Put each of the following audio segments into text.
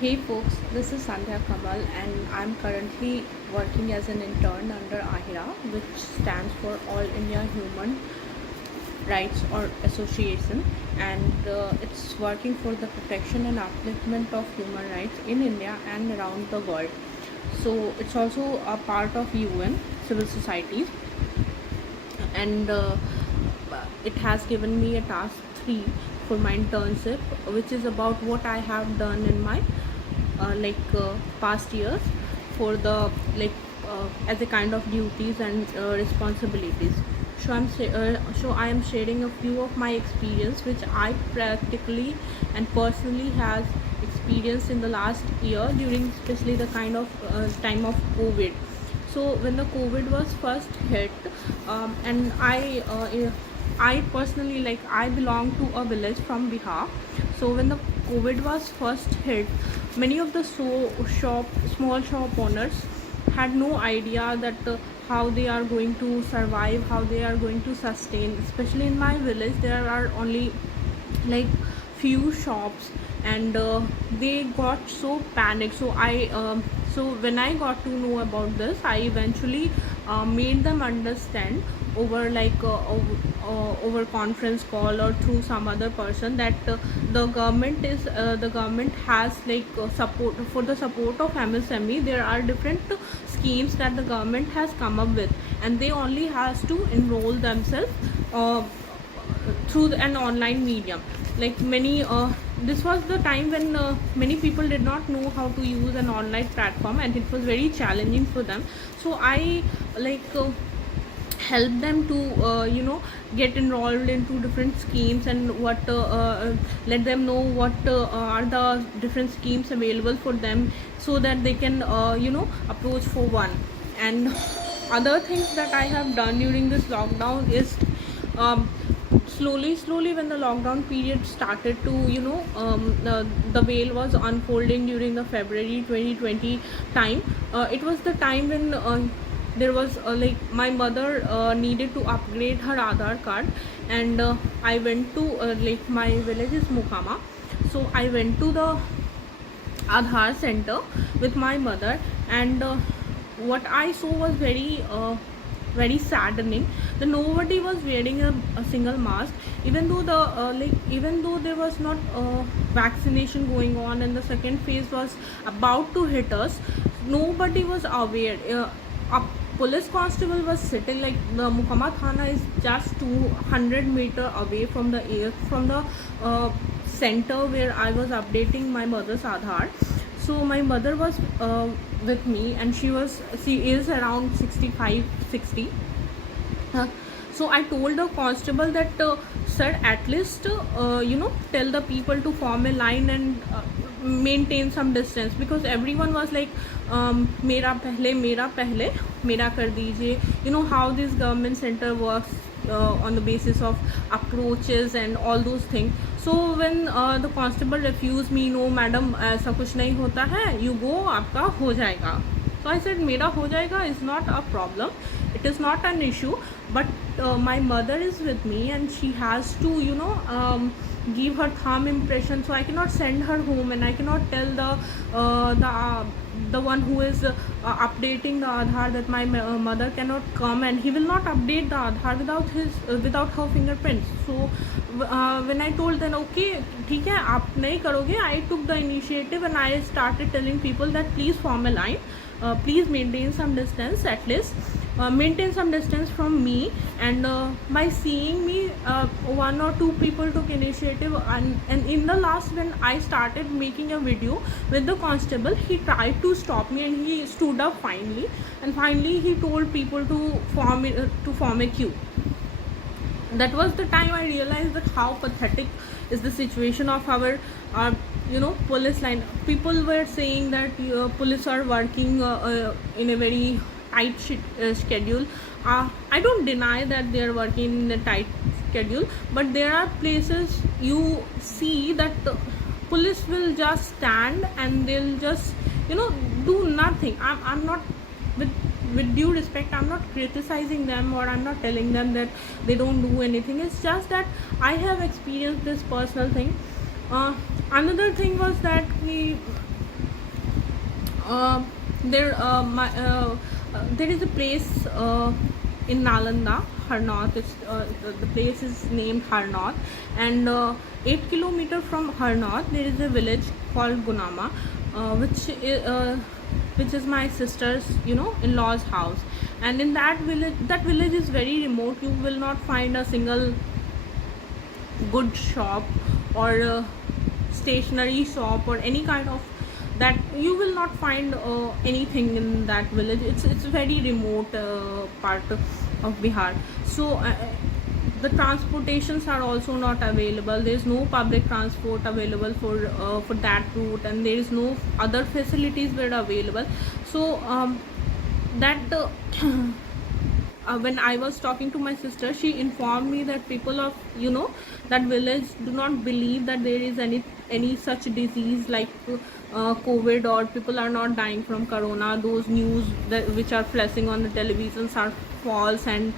Hey folks, this is Sandhya Kamal and I'm currently working as an intern under AIHRA, which stands for All India Human Rights or Association, and it's working for the protection and upliftment of human rights in India and around the world. So it's also a part of UN civil societies, and it has given me a task 3 for my internship, which is about what I have done in my past years for the as a kind of duties and responsibilities. So I am sharing a few of my experience which I practically and personally has experienced in the last year, during especially the kind of time of COVID. So when the COVID was first hit, and I personally, I belong to a village from Bihar. So when the COVID was first hit, many of the small shop owners had no idea that how they are going to survive, how they are going to sustain. Especially in my village, there are only like few shops, and they got so panicked. So when I got to know about this, I eventually made them understand over over conference call or through some other person that the government has support. For the support of MSME, there are different schemes that the government has come up with, and they only has to enroll themselves through an online medium. Like many This was the time when many people did not know how to use an online platform, and it was very challenging for them. So I help them to get enrolled into different schemes, and let them know what are the different schemes available for them, so that they can approach for one. And other things that I have done during this lockdown is, slowly when the lockdown period started to the veil was unfolding during the February 2020 time. It was the time when there was my mother needed to upgrade her Aadhaar card, and I went to my village is Mukama. So I went to the Aadhaar center with my mother, and what I saw was very saddening. The nobody was wearing a single mask, even though even though there was not vaccination going on and the second phase was about to hit us. Nobody was aware. A police constable was sitting, like the Mukama Thana is just 200 meter away from the center where I was updating my mother's Aadhaar. So my mother was with me, and she is around 65-60. So I told the constable that, sir, at least tell the people to form a line and maintain some distance, because everyone was like, mera pehle mera kar dijiye. You know how this government center works, on the basis of approaches and all those things. So when the constable refused me, no madam, ऐसा कुछ नहीं होता है, you go, आपका हो जाएगा. So I said, मेरा हो जाएगा is not a problem, it is not an issue, but my mother is with me, and she has to give her thumb impression. So I cannot send her home, and I cannot tell the one who is updating the Aadhaar that my mother cannot come, and he will not update the Aadhaar without her fingerprints. So when I told them, okay, ठीक है, आप नहीं करोगे, I took the initiative and I started telling people that please form a line, please maintain some distance, at least maintain some distance from me. And by seeing me, one or two people took initiative, and in the last, when I started making a video with the constable, he tried to stop me, and he stood up finally, and finally he told people to form a queue. That was the time I realized that how pathetic is the situation of our police line. People were saying that police are working in a very tight schedule. I don't deny that they are working in a tight schedule, but there are places you see that police will just stand and they'll just do nothing. I'm not, with due respect, I'm not criticizing them, or I'm not telling them that they don't do anything. It's just that I have experienced this personal thing. Another thing was that uh, there there is a place in Nalanda, Harnath. The place is named Harnath, and 8 kilometers from Harnath there is a village called Gunama, which is my sister's in-laws house. And in that village is very remote. You will not find a single good shop or stationery shop or any kind of that. You will not find anything in that village. It's a very remote part of Bihar. So the transportations are also not available. There is no public transport available for that route, and there is no other facilities were available. So that when I was talking to my sister, she informed me that people of that village do not believe that there is any such disease like COVID, or people are not dying from corona. Those news which are flashing on the televisions are false, and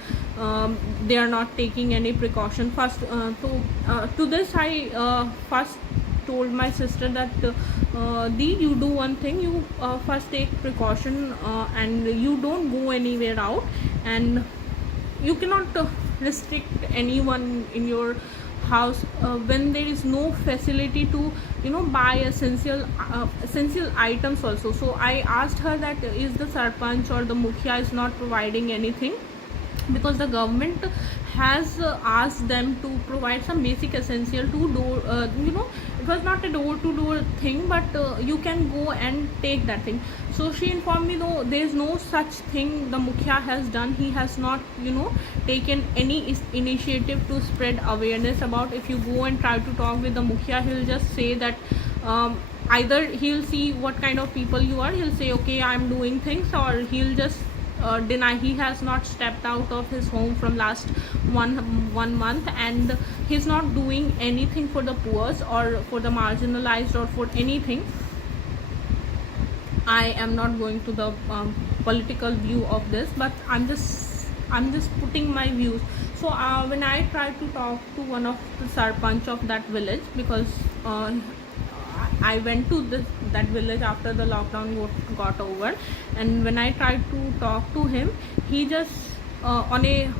they are not taking any precaution. First, to this I first told my sister that you do one thing. You first take precaution, and you don't go anywhere out, and you cannot restrict anyone in your house when there is no facility to buy essential items also. So I asked her that is the sarpanch or the mukhia is not providing anything, because the government has asked them to provide some basic essential to door. It was not a door to door thing, but you can go and take that thing. So she informed me, though there is no such thing the mukhia has done. He has not taken any initiative to spread awareness about. If you go and try to talk with the mukhia, he'll just say that either he'll see what kind of people you are, he'll say okay, I'm doing things, or he'll just deny. He has not stepped out of his home from last one month, and he's not doing anything for the poor or for the marginalized or for anything. I am not going to the political view of this, but I'm just putting my views. So when I tried to talk to one of the sarpanch of that village, because I went to that village after the lockdown got over, and when I tried to talk to him, he just on a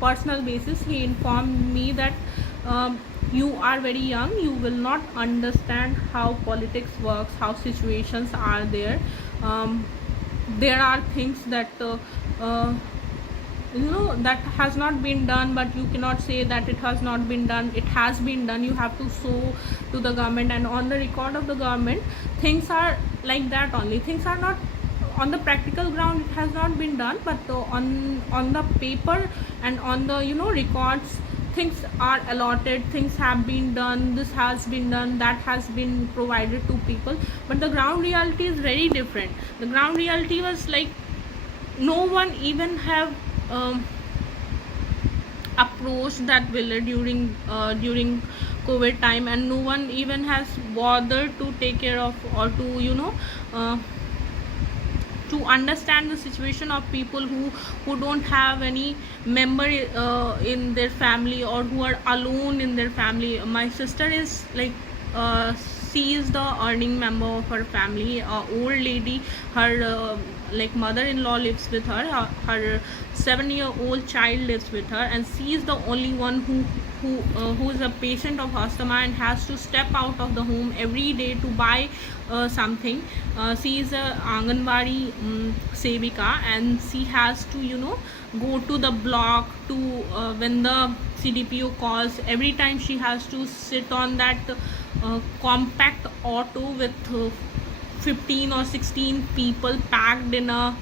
personal basis he informed me that you are very young, you will not understand how politics works, how situations are there. There are things that that has not been done, but you cannot say that it has not been done. It has been done. You have to show to the government, and on the record of the government things are like that only. Things are not on the practical ground. It has not been done, but on the paper and on the records, things are allotted, things have been done, this has been done, that has been provided to people. But the ground reality is very different. The ground reality was like no one even have approached that village during COVID time, and no one even has bothered to take care of or to to understand the situation of people who don't have any member in their family, or who are alone in their family. My sister is like she is the earning member of her family, old lady. Her like mother-in-law lives with her. Her 7-year-old child lives with her, and she is the only one who is a patient of asthma and has to step out of the home every day to buy something. She is a Anganwadi Sevika, and she has to go to the block to when the CDPO calls. Every time she has to sit on that compact auto with 15 or 16 people packed in a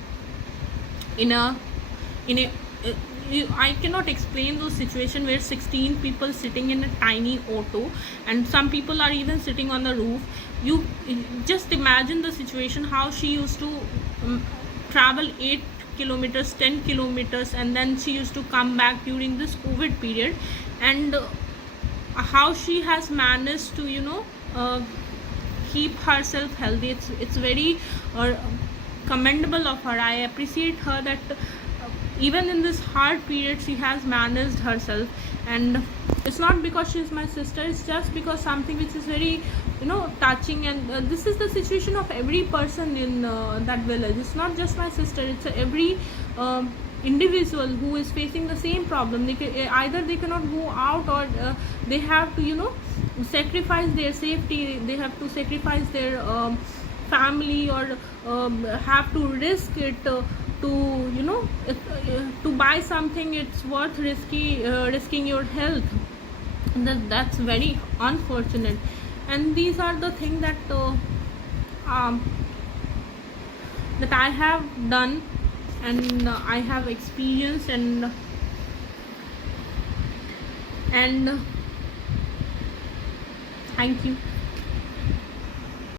I cannot explain those situations where 16 people sitting in a tiny auto, and some people are even sitting on the roof. You just imagine the situation, how she used to travel 8 kilometers, 10 kilometers, and then she used to come back during this COVID period, and how she has managed to keep herself healthy. It's very commendable of her. I appreciate her that even in this hard period she has managed herself. And it's not because she's my sister, it's just because something which is very touching. And this is the situation of every person in that village. It's not just my sister, it's every individual who is facing the same problem. Either they cannot go out, or they have to sacrifice their safety, they have to sacrifice their family, or have to risk it to buy something. It's worth risking your health. That's very unfortunate. And these are the things um, that I have done, and I have experienced, and thank you.